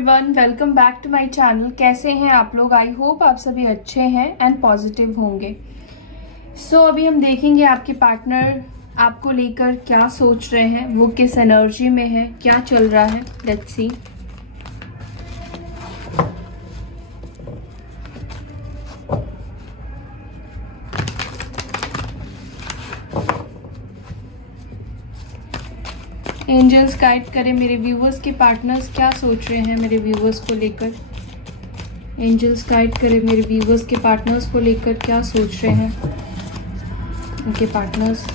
Everyone, welcome back to my channel. कैसे हैं आप लोग? आई होप आप सभी अच्छे हैं एंड पॉजिटिव होंगे। अभी हम देखेंगे आपके पार्टनर आपको लेकर क्या सोच रहे हैं, वो किस एनर्जी में है, क्या चल रहा है। Let's see. एंजल्स गाइड करें मेरे व्यूवर्स के पार्टनर्स क्या सोच रहे हैं मेरे व्यूवर्स को लेकर। एंजल्स गाइड करें मेरे व्यूवर्स के पार्टनर्स को लेकर क्या सोच रहे हैं उनके पार्टनर्स।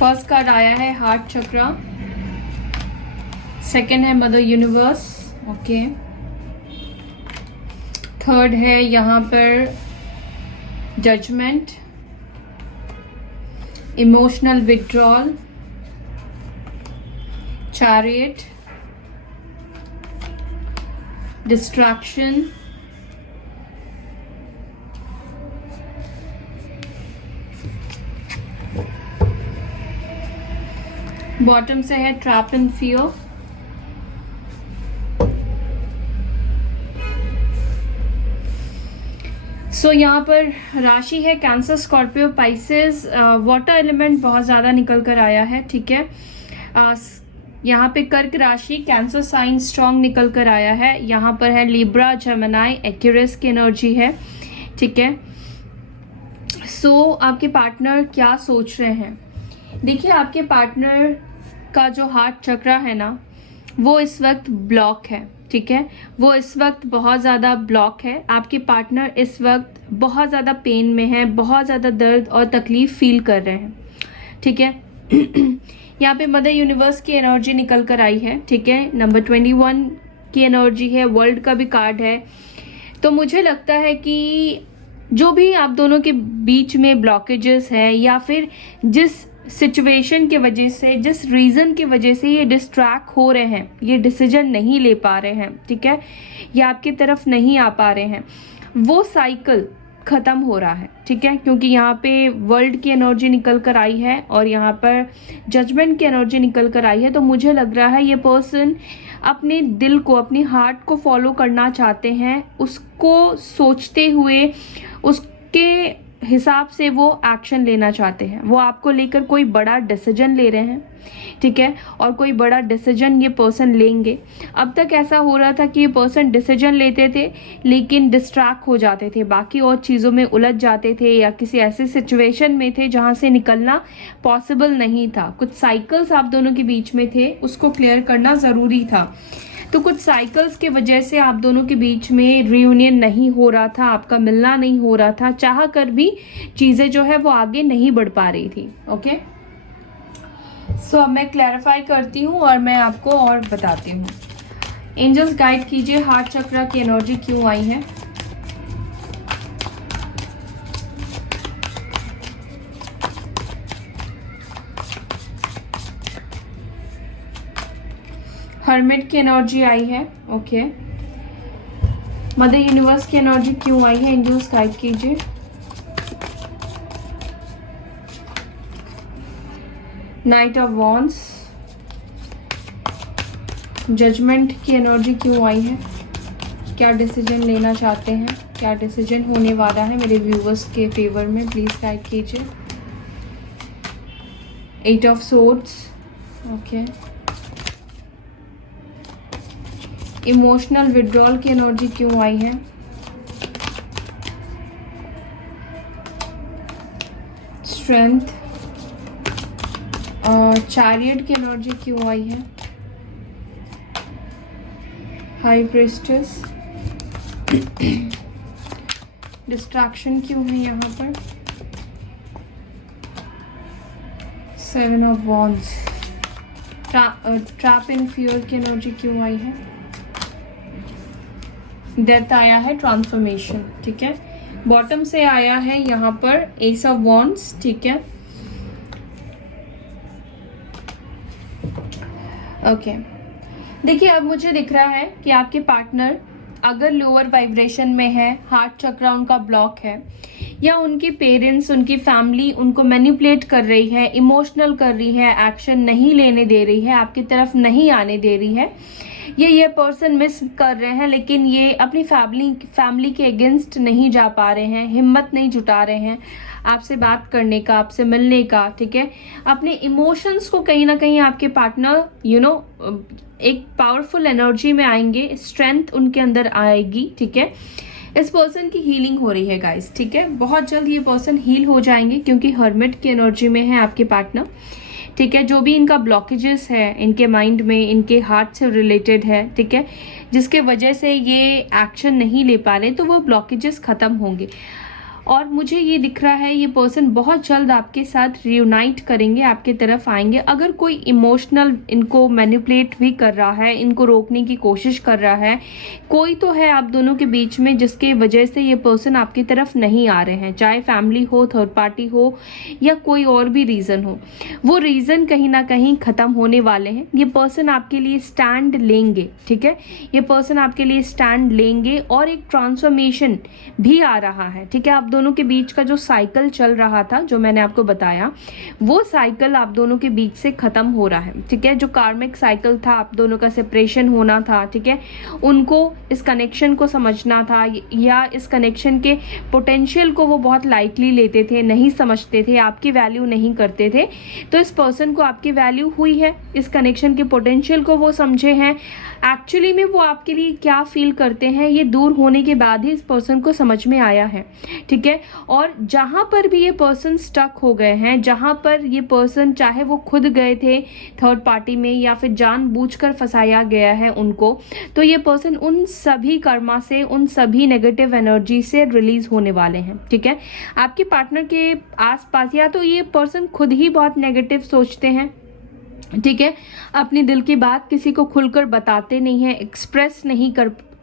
फर्स्ट कार्ड आया है हार्ट चक्रा, सेकंड है मदर यूनिवर्स, ओके। थर्ड है यहाँ पर judgement, emotional withdrawal, chariot, distraction, bottom से है ट्रैप इन फियर, यहाँ पर राशि है Cancer, Scorpio, Pisces. Water element बहुत ज़्यादा निकल कर आया है, ठीक है। यहाँ पे कर्क राशि, कैंसर साइन स्ट्रॉन्ग निकल कर आया है। यहाँ पर है लिब्रा, जेमिनी, एक्यूरियस की एनर्जी है, ठीक है। आपके पार्टनर क्या सोच रहे हैं? देखिए, आपके पार्टनर का जो हार्ट चक्र है ना, वो इस वक्त ब्लॉक है, ठीक है। वो इस वक्त बहुत ज़्यादा ब्लॉक है। आपके पार्टनर इस वक्त बहुत ज़्यादा पेन में है, बहुत ज़्यादा दर्द और तकलीफ फील कर रहे हैं, ठीक है। यहाँ पे मदर यूनिवर्स की एनर्जी निकल कर आई है, ठीक है। नंबर 21 की एनर्जी है, वर्ल्ड का भी कार्ड है। तो मुझे लगता है कि जो भी आप दोनों के बीच में ब्लॉकेजेस है, या फिर जिस सिचुएशन की वजह से, जिस रीज़न की वजह से ये डिस्ट्रैक्ट हो रहे हैं, ये डिसीजन नहीं ले पा रहे हैं, ठीक है, या आपकी तरफ नहीं आ पा रहे हैं, वो साइकिल ख़त्म हो रहा है, ठीक है। क्योंकि यहाँ पे वर्ल्ड की एनर्जी निकल कर आई है और यहाँ पर जजमेंट की एनर्जी निकल कर आई है। तो मुझे लग रहा है ये पर्सन अपने दिल को, अपनी हार्ट को फॉलो करना चाहते हैं, उसको सोचते हुए उसके हिसाब से वो एक्शन लेना चाहते हैं। वो आपको लेकर कोई बड़ा डिसीजन ले रहे हैं, ठीक है, और कोई बड़ा डिसीजन ये पर्सन लेंगे। अब तक ऐसा हो रहा था कि ये पर्सन डिसीजन लेते थे लेकिन डिस्ट्रैक्ट हो जाते थे, बाकी और चीज़ों में उलझ जाते थे, या किसी ऐसे सिचुएशन में थे जहाँ से निकलना पॉसिबल नहीं था। कुछ साइकिल्स आप दोनों के बीच में थे, उसको क्लियर करना ज़रूरी था। तो कुछ साइकिल्स के वजह से आप दोनों के बीच में रियूनियन नहीं हो रहा था, आपका मिलना नहीं हो रहा था, चाह कर भी चीज़ें जो है वो आगे नहीं बढ़ पा रही थी, ओके। अब मैं क्लैरिफाई करती हूँ और मैं आपको और बताती हूँ। एंजल्स गाइड कीजिए, हार्ट चक्र की एनर्जी क्यों आई है? हर्मिट की एनर्जी आई है, ओके। मदर यूनिवर्स की एनर्जी क्यों आई है? एंजल्स गाइड कीजिए। नाइट ऑफ वॉन्ड्स, जजमेंट की एनर्जी क्यों आई है? क्या डिसीजन लेना चाहते हैं, क्या डिसीजन होने वाला है मेरे व्यूवर्स के फेवर में? प्लीज गाइड कीजिए। 8 of swords, okay. Emotional withdrawal की एनर्जी क्यों आई है? स्ट्रेंथ, चैरियट की एनर्जी क्यों आई है? हाई प्रीस्टेस, डिस्ट्रैक्शन क्यों है यहाँ पर? 7 of wands, trap in fear की एनर्जी क्यों आई है? डेथ आया है, ट्रांसफॉर्मेशन, ठीक है। बॉटम से आया है यहाँ पर एस ऑफ वॉन्ड्स, ठीक है। ओके, देखिए अब मुझे दिख रहा है कि आपके पार्टनर अगर लोअर वाइब्रेशन में है, हार्ट चक्रा उनका ब्लॉक है, या उनके पेरेंट्स, उनकी फैमिली उनको मैनिपुलेट कर रही है, इमोशनल कर रही है, एक्शन नहीं लेने दे रही है, आपकी तरफ नहीं आने दे रही है, ये पर्सन मिस कर रहे हैं, लेकिन ये अपनी फैमिली के अगेंस्ट नहीं जा पा रहे हैं, हिम्मत नहीं जुटा रहे हैं आपसे बात करने का, आपसे मिलने का, ठीक है। अपने इमोशंस को कहीं ना कहीं आपके पार्टनर एक पावरफुल एनर्जी में आएंगे, स्ट्रेंथ उनके अंदर आएगी, ठीक है। इस पर्सन की हीलिंग हो रही है गाइस, ठीक है। बहुत जल्द ये पर्सन हील हो जाएंगे क्योंकि हर्मिट की एनर्जी में है आपके पार्टनर, ठीक है। जो भी इनका ब्लॉकेजेस है इनके माइंड में, इनके हार्ट से रिलेटेड है, ठीक है, जिसके वजह से ये एक्शन नहीं ले पा रहे, तो वो ब्लॉकेजेस खत्म होंगे। और मुझे ये दिख रहा है ये पर्सन बहुत जल्द आपके साथ रियूनाइट करेंगे, आपके तरफ आएंगे। अगर कोई इमोशनल इनको मैनिपुलेट भी कर रहा है, इनको रोकने की कोशिश कर रहा है, कोई तो है आप दोनों के बीच में जिसके वजह से ये पर्सन आपकी तरफ नहीं आ रहे हैं, चाहे फैमिली हो, थर्ड पार्टी हो, या कोई और भी रीज़न हो, वो रीज़न कहीं ना कहीं ख़त्म होने वाले हैं। ये पर्सन आपके लिए स्टैंड लेंगे, ठीक है। ये पर्सन आपके लिए स्टैंड लेंगे और एक ट्रांसफॉर्मेशन भी आ रहा है, ठीक है। आप दोनों के बीच का जो साइकिल चल रहा था, जो मैंने आपको बताया, वो साइकिल आप दोनों के बीच से खत्म हो रहा है, ठीक है। जो कार्मिक साइकिल था, आप दोनों का सेपरेशन होना था, ठीक है, उनको इस कनेक्शन को समझना था, या इस कनेक्शन के पोटेंशियल को वो बहुत लाइटली लेते थे, नहीं समझते थे, आपकी वैल्यू नहीं करते थे। तो इस पर्सन को आपकी वैल्यू हुई है, इस कनेक्शन के पोटेंशियल को वो समझे हैं, एक्चुअली में वो आपके लिए क्या फील करते हैं, ये दूर होने के बाद ही इस पर्सन को समझ में आया है, ठीक है। और जहां पर भी ये पर्सन स्टक हो गए हैं, जहां पर ये पर्सन, चाहे वो खुद गए थे थर्ड पार्टी में या फिर जानबूझकर फंसाया गया है उनको, तो ये पर्सन उन सभी कर्मा से, उन सभी नेगेटिव एनर्जी से रिलीज होने वाले हैं, ठीक है। आपके पार्टनर के आसपास, या तो ये पर्सन खुद ही बहुत नेगेटिव सोचते हैं, ठीक है, अपने दिल की बात किसी को खुलकर बताते नहीं है, एक्सप्रेस नहीं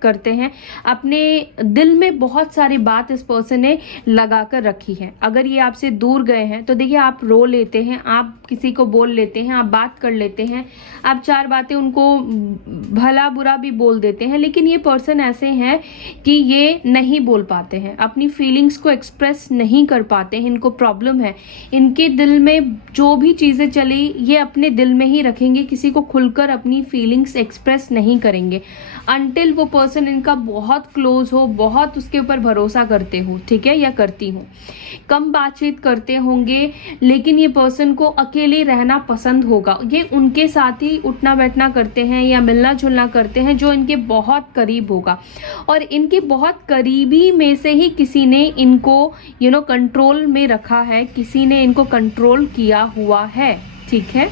करते हैं, अपने दिल में बहुत सारी बात इस पर्सन ने लगा कर रखी है। अगर ये आपसे दूर गए हैं तो देखिए, आप रो लेते हैं, आप किसी को बोल लेते हैं, आप बात कर लेते हैं, आप चार बातें उनको भला बुरा भी बोल देते हैं, लेकिन ये पर्सन ऐसे हैं कि ये नहीं बोल पाते हैं, अपनी फीलिंग्स को एक्सप्रेस नहीं कर पाते हैं, इनको प्रॉब्लम है। इनके दिल में जो भी चीज़ें चली, ये अपने दिल में ही रखेंगे, किसी को खुलकर अपनी फीलिंग्स एक्सप्रेस नहीं करेंगे अनटिल वो पर्सन इनका बहुत क्लोज हो, बहुत उसके ऊपर भरोसा करते हो, ठीक है, या करती हो। कम बातचीत करते होंगे, लेकिन ये पर्सन को अकेले रहना पसंद होगा। ये उनके साथ ही उठना बैठना करते हैं या मिलना जुलना करते हैं जो इनके बहुत करीब होगा, और इनके बहुत करीबी में से ही किसी ने इनको कंट्रोल में रखा है, किसी ने इनको कंट्रोल किया हुआ है, ठीक है।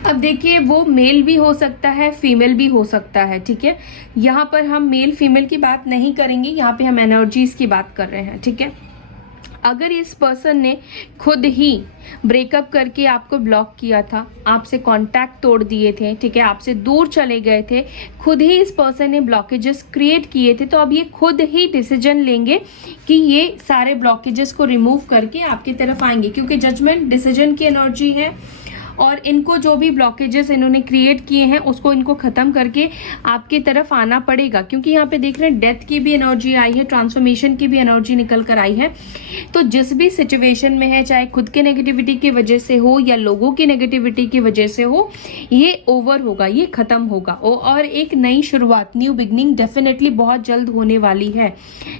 अब देखिए, वो मेल भी हो सकता है, फीमेल भी हो सकता है, ठीक है। यहाँ पर हम मेल फीमेल की बात नहीं करेंगे, यहाँ पे हम एनर्जीज की बात कर रहे हैं, ठीक है। अगर इस पर्सन ने खुद ही ब्रेकअप करके आपको ब्लॉक किया था, आपसे कांटेक्ट तोड़ दिए थे, ठीक है, आपसे दूर चले गए थे, खुद ही इस पर्सन ने ब्लॉकेजेस क्रिएट किए थे, तो अब ये खुद ही डिसीजन लेंगे कि ये सारे ब्लॉकेजेस को रिमूव करके आपकी तरफ आएंगे, क्योंकि जजमेंट डिसीजन की एनर्जी है, और इनको जो भी ब्लॉकेजेस इन्होंने क्रिएट किए हैं उसको इनको ख़त्म करके आपकी तरफ आना पड़ेगा, क्योंकि यहाँ पे देख रहे हैं डेथ की भी एनर्जी आई है, ट्रांसफॉर्मेशन की भी एनर्जी निकल कर आई है। तो जिस भी सिचुएशन में है, चाहे खुद के नेगेटिविटी की वजह से हो या लोगों की नेगेटिविटी की वजह से हो, ये ओवर होगा, ये ख़त्म होगा, और एक नई शुरुआत, न्यू बिगनिंग डेफिनेटली बहुत जल्द होने वाली है,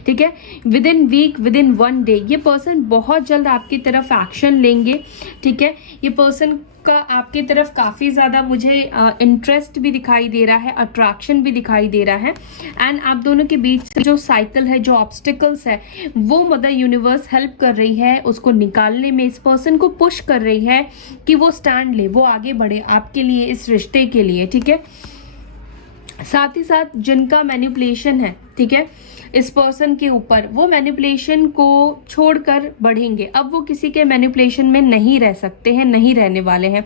ठीक है। Within week, within 1 day ये पर्सन बहुत जल्द आपकी तरफ एक्शन लेंगे, ठीक है। ये पर्सन का आपकी तरफ काफ़ी ज़्यादा मुझे इंटरेस्ट भी दिखाई दे रहा है, अट्रैक्शन भी दिखाई दे रहा है, एंड आप दोनों के बीच जो साइकिल है, जो ऑब्स्टिकल्स है, वो मदर यूनिवर्स हेल्प कर रही है उसको निकालने में, इस पर्सन को पुश कर रही है कि वो स्टैंड ले, वो आगे बढ़े आपके लिए, इस रिश्ते के लिए, ठीक है। साथ ही साथ जिनका मैनिपुलेशन है, ठीक है, इस पर्सन के ऊपर, वो मैनिपुलेशन को छोड़कर बढ़ेंगे। अब वो किसी के मैनिपुलेशन में नहीं रह सकते हैं, नहीं रहने वाले हैं,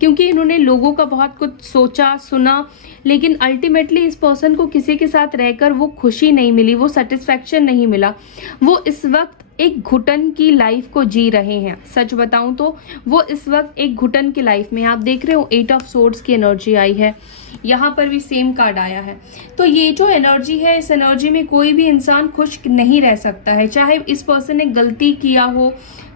क्योंकि इन्होंने लोगों का बहुत कुछ सोचा सुना, लेकिन अल्टीमेटली इस पर्सन को किसी के साथ रहकर वो खुशी नहीं मिली, वो सेटिस्फैक्शन नहीं मिला। वो इस वक्त एक घुटन की लाइफ को जी रहे हैं। सच बताऊं तो वो इस वक्त एक घुटन की लाइफ में, आप देख रहे हो 8 ऑफ सोर्ड्स की एनर्जी आई है, यहाँ पर भी सेम कार्ड आया है। तो ये जो एनर्जी है, इस एनर्जी में कोई भी इंसान खुश नहीं रह सकता है, चाहे इस पर्सन ने गलती किया हो,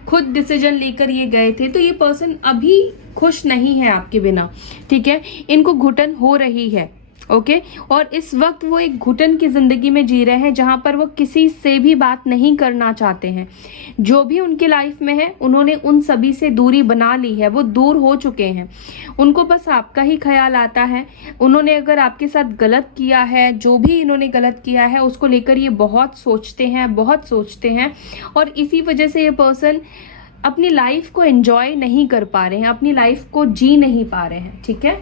खुद डिसीजन लेकर ये गए थे, तो ये पर्सन अभी खुश नहीं है आपके बिना, ठीक है। इनको घुटन हो रही है, ओके। और इस वक्त वो एक घुटन की जिंदगी में जी रहे हैं, जहां पर वो किसी से भी बात नहीं करना चाहते हैं। जो भी उनकी लाइफ में है, उन्होंने उन सभी से दूरी बना ली है, वो दूर हो चुके हैं। उनको बस आपका ही ख्याल आता है। उन्होंने अगर आपके साथ गलत किया है, जो भी इन्होंने गलत किया है, उसको लेकर ये बहुत सोचते हैं, बहुत सोचते हैं। और इसी वजह से ये पर्सन अपनी लाइफ को एंजॉय नहीं कर पा रहे हैं, अपनी लाइफ को जी नहीं पा रहे हैं, ठीक है।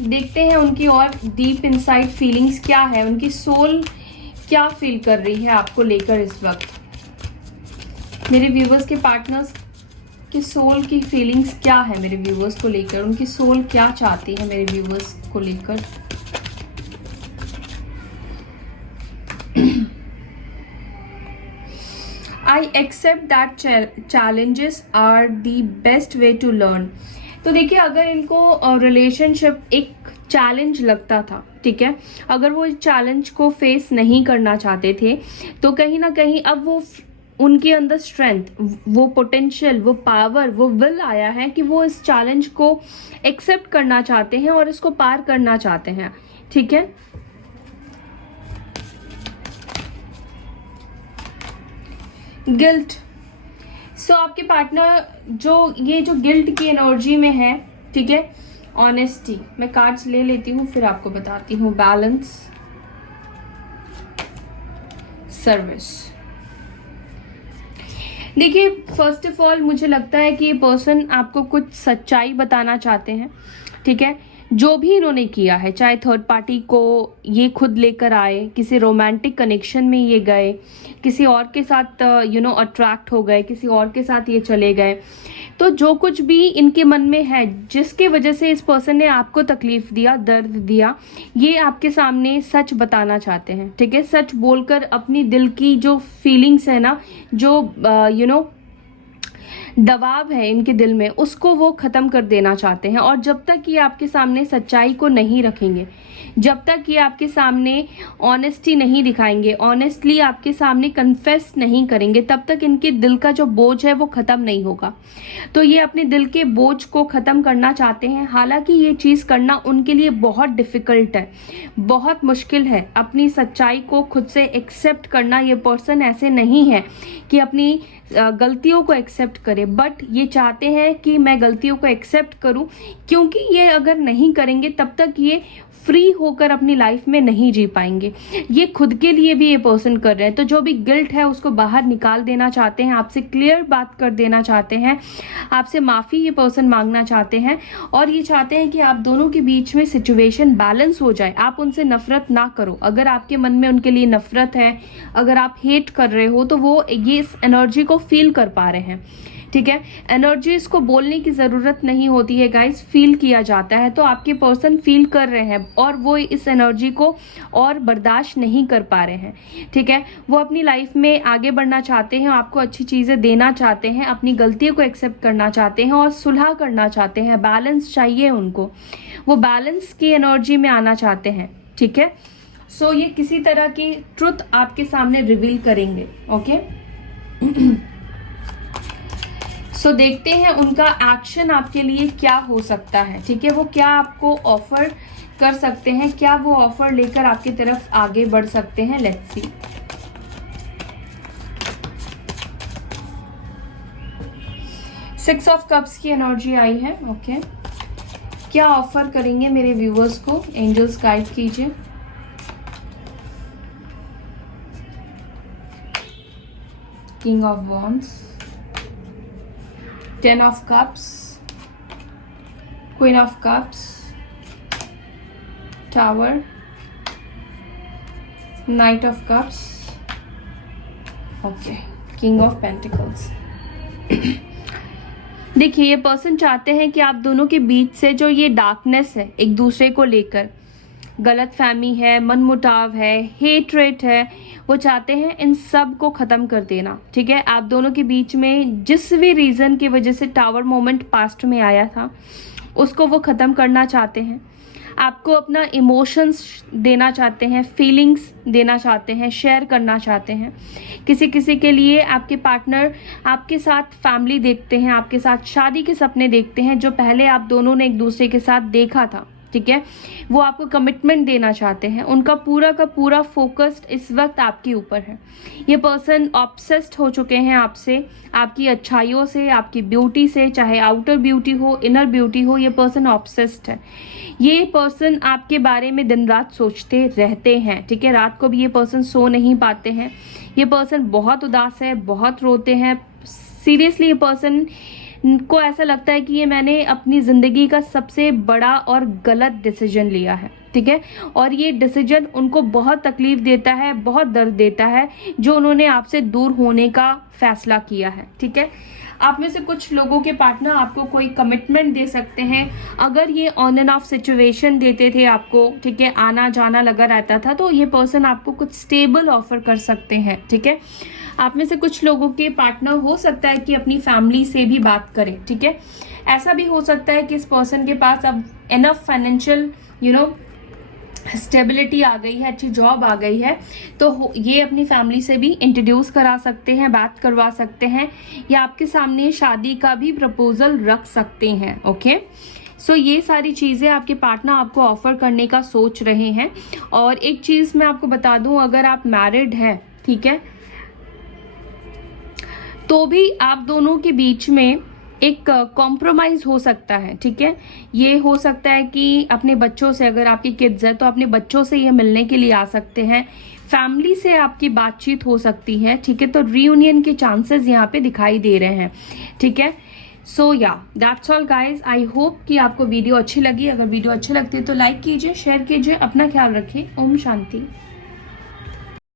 देखते हैं उनकी और डीप इनसाइड फीलिंग्स क्या है, उनकी सोल क्या फील कर रही है आपको लेकर इस वक्त। मेरे व्यूवर्स के पार्टनर्स की सोल की फीलिंग्स क्या है मेरे व्यूवर्स को लेकर, उनकी सोल क्या चाहती है मेरे व्यूवर्स को लेकर। I accept that challenges are the best way to learn। तो देखिए, अगर इनको रिलेशनशिप एक चैलेंज लगता था, ठीक है, अगर वो इस चैलेंज को फेस नहीं करना चाहते थे, तो कहीं ना कहीं अब वो उनके अंदर स्ट्रेंथ, वो पोटेंशियल, वो पावर, वो विल आया है कि वो इस चैलेंज को एक्सेप्ट करना चाहते हैं और इसको पार करना चाहते हैं, ठीक है। गिल्ट। सो आपके पार्टनर जो गिल्ट की एनर्जी में है, ठीक है। ऑनेस्टी, मैं कार्ड्स ले लेती हूँ फिर आपको बताती हूँ। Balance, service. देखिए, फर्स्ट ऑफ ऑल मुझे लगता है कि ये पर्सन आपको कुछ सच्चाई बताना चाहते हैं, ठीक है। जो भी इन्होंने किया है, चाहे थर्ड पार्टी को ये खुद लेकर आए, किसी रोमांटिक कनेक्शन में ये गए, किसी और के साथ अट्रैक्ट हो गए, किसी और के साथ ये चले गए, तो जो कुछ भी इनके मन में है, जिसके वजह से इस पर्सन ने आपको तकलीफ दिया, दर्द दिया, ये आपके सामने सच बताना चाहते हैं, ठीक है। सच बोलकर अपनी दिल की जो फीलिंग्स है ना, जो दबाव है इनके दिल में, उसको वो ख़त्म कर देना चाहते हैं। और जब तक ये आपके सामने सच्चाई को नहीं रखेंगे, जब तक ये आपके सामने ऑनेस्टी नहीं दिखाएंगे, ऑनेस्टली आपके सामने कन्फेस नहीं करेंगे, तब तक इनके दिल का जो बोझ है वो ख़त्म नहीं होगा। तो ये अपने दिल के बोझ को ख़त्म करना चाहते हैं। हालांकि ये चीज़ करना उनके लिए बहुत डिफ़िकल्ट है, बहुत मुश्किल है। अपनी सच्चाई को खुद से एक्सेप्ट करना, ये पर्सन ऐसे नहीं है कि अपनी गलतियों को एक्सेप्ट करे, बट ये चाहते हैं कि मैं गलतियों को एक्सेप्ट करूं, क्योंकि ये अगर नहीं करेंगे तब तक ये फ्री होकर अपनी लाइफ में नहीं जी पाएंगे। ये खुद के लिए भी ये पर्सन कर रहे हैं, तो जो भी गिल्ट है उसको बाहर निकाल देना चाहते हैं, आपसे क्लियर बात कर देना चाहते हैं, आपसे माफ़ी ये पर्सन मांगना चाहते हैं, और ये चाहते हैं कि आप दोनों के बीच में सिचुएशन बैलेंस हो जाए। आप उनसे नफरत ना करो। अगर आपके मन में उनके लिए नफरत है, अगर आप हेट कर रहे हो, तो वो ये इस एनर्जी को फील कर पा रहे हैं, ठीक है। एनर्जीज को बोलने की ज़रूरत नहीं होती है गाइस, फील किया जाता है। तो आपके पर्सन फील कर रहे हैं और वो इस एनर्जी को और बर्दाश्त नहीं कर पा रहे हैं, ठीक है। वो अपनी लाइफ में आगे बढ़ना चाहते हैं, आपको अच्छी चीज़ें देना चाहते हैं, अपनी गलतियों को एक्सेप्ट करना चाहते हैं और सुलह करना चाहते हैं। बैलेंस चाहिए उनको, वो बैलेंस की एनर्जी में आना चाहते हैं, ठीक है। सो ये किसी तरह की ट्रुथ आपके सामने रिवील करेंगे, ओके। सो देखते हैं उनका एक्शन आपके लिए क्या हो सकता है, ठीक है। वो क्या आपको ऑफर कर सकते हैं, क्या वो ऑफर लेकर आपकी तरफ आगे बढ़ सकते हैं। Let's see. Six of cups की एनर्जी आई है, ओके। क्या ऑफर करेंगे मेरे व्यूअर्स को, एंजल्स गाइड कीजिए। King of wands, 10 of cups, Queen of cups, Tower, Knight of cups, okay, King of Pentacles. देखिए, ये पर्सन चाहते हैं कि आप दोनों के बीच से जो ये डार्कनेस है एक दूसरे को लेकर, गलतफहमी है, मनमुटाव है, हेट्रेट है, वो चाहते हैं इन सब को ख़त्म कर देना, ठीक है। आप दोनों के बीच में जिस भी रीज़न की वजह से टावर मोमेंट पास्ट में आया था उसको वो ख़त्म करना चाहते हैं। आपको अपना इमोशंस देना चाहते हैं, फीलिंग्स देना चाहते हैं, शेयर करना चाहते हैं। किसी किसी के लिए आपके पार्टनर आपके साथ फैमिली देखते हैं, आपके साथ शादी के सपने देखते हैं जो पहले आप दोनों ने एक दूसरे के साथ देखा था, ठीक है। वो आपको कमिटमेंट देना चाहते हैं। उनका पूरा का पूरा फोकस्ड इस वक्त आपके ऊपर है। ये पर्सन ऑब्सेस्ड हो चुके हैं आपसे, आपकी अच्छाइयों से, आपकी ब्यूटी से, चाहे आउटर ब्यूटी हो, इनर ब्यूटी हो, ये पर्सन ऑब्सेस्ड है। ये पर्सन आपके बारे में दिन रात सोचते रहते हैं, ठीक है। रात को भी ये पर्सन सो नहीं पाते हैं। ये पर्सन बहुत उदास है, बहुत रोते हैं। सीरियसली ये पर्सन को ऐसा लगता है कि ये मैंने अपनी ज़िंदगी का सबसे बड़ा और गलत डिसीजन लिया है, ठीक है। और ये डिसीजन उनको बहुत तकलीफ देता है, बहुत दर्द देता है, जो उन्होंने आपसे दूर होने का फैसला किया है, ठीक है। आप में से कुछ लोगों के पार्टनर आपको कोई कमिटमेंट दे सकते हैं। अगर ये ऑन एंड ऑफ सिचुएशन देते थे आपको, ठीक है, आना जाना लगा रहता था, तो ये पर्सन आपको कुछ स्टेबल ऑफर कर सकते हैं, ठीक है। आप में से कुछ लोगों के पार्टनर हो सकता है कि अपनी फैमिली से भी बात करें, ठीक है। ऐसा भी हो सकता है कि इस पर्सन के पास अब इनफ फाइनेंशियल स्टेबिलिटी आ गई है, अच्छी जॉब आ गई है, तो ये अपनी फैमिली से भी इंट्रोड्यूस करा सकते हैं, बात करवा सकते हैं, या आपके सामने शादी का भी प्रपोजल रख सकते हैं, ओके। सो ये सारी चीज़ें आपके पार्टनर आपको ऑफर करने का सोच रहे हैं। और एक चीज़ मैं आपको बता दूं, अगर आप मैरिड हैं, ठीक है, तो भी आप दोनों के बीच में एक कॉम्प्रोमाइज हो सकता है, ठीक है। ये हो सकता है कि अपने बच्चों से, अगर आपकी किड्स है तो अपने बच्चों से ये मिलने के लिए आ सकते हैं। फैमिली से आपकी बातचीत हो सकती है, ठीक है। तो रीयूनियन के चांसेस यहाँ पे दिखाई दे रहे हैं, ठीक है। सो या that's all guys. I hope कि आपको वीडियो अच्छी लगी। अगर वीडियो अच्छी लगती है तो लाइक कीजिए, शेयर कीजिए, अपना ख्याल रखिए। ओम शांति।